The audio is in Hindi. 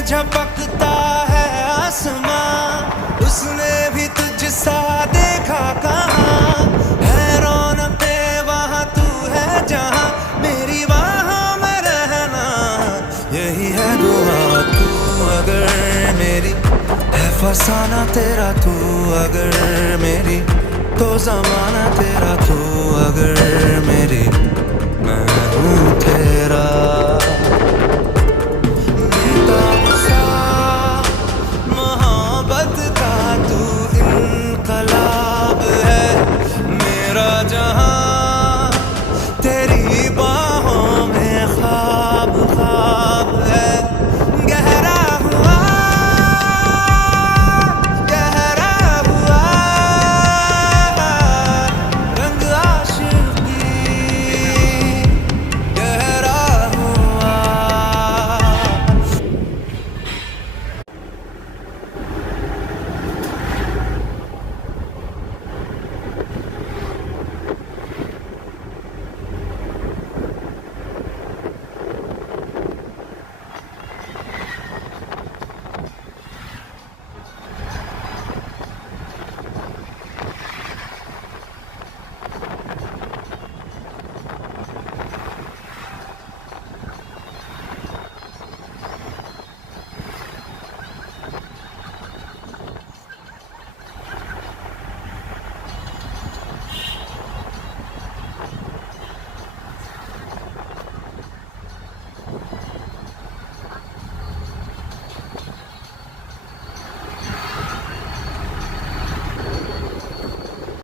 झपकता है आसमां, उसने भी तुझसा देखा कहाँ। है रौनके वहाँ तू है जहाँ, मेरी बाहों में रहना यही है दुआ। तू अगर मेरी है फसाना तेरा, तू अगर मेरी तो जमाना तेरा, तू अगर मेरी मैं हूँ तेरा।